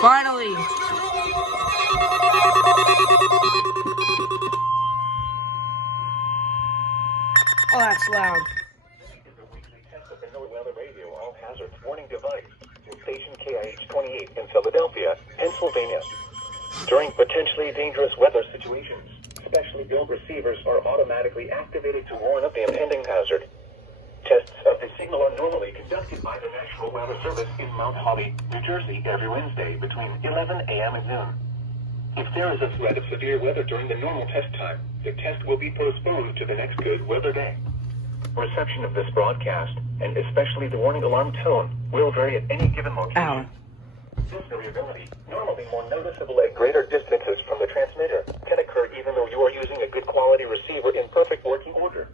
Finally. Oh, that's loud. Weather radio all-hazards warning device to station KIH-28 in Philadelphia, Pennsylvania. During potentially dangerous weather situations, specially built receivers are automatically activated to warn of the impending hazard. Tests of the signal are normally conducted by the National Weather Service in Mount Holly, New Jersey, every Wednesday between 11 a.m. and noon. If there is a threat of severe weather during the normal test time, the test will be postponed to the next good weather day. Reception of this broadcast, and especially the warning alarm tone, will vary at any given location. Ow. This variability, normally more noticeable at greater distances from the transmitter, can occur even though you are using a good quality receiver in perfect working order.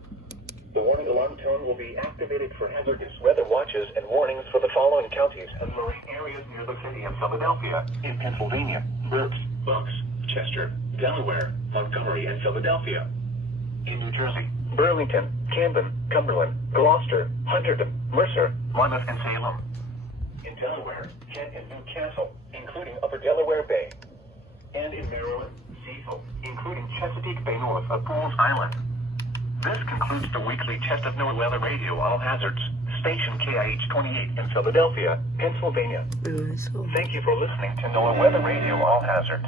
The warning alarm tone will be activated for hazardous weather watches and warnings for the following counties and marine areas near the city of Philadelphia, in Pennsylvania, Berks, Bucks, Chester, Delaware, Montgomery, and Philadelphia. In New Jersey, Burlington, Camden, Cumberland, Gloucester, Hunterdon, Mercer, Monmouth, and Salem. In Delaware, Kent and Newcastle, including Upper Delaware Bay. And in Maryland, Cecil, including Chesapeake Bay north of Pools Island. This concludes the weekly Test of NOAA Weather Radio All Hazards, station KIH-28 in Philadelphia, Pennsylvania. Thank you for listening to NOAA Weather Radio All Hazards.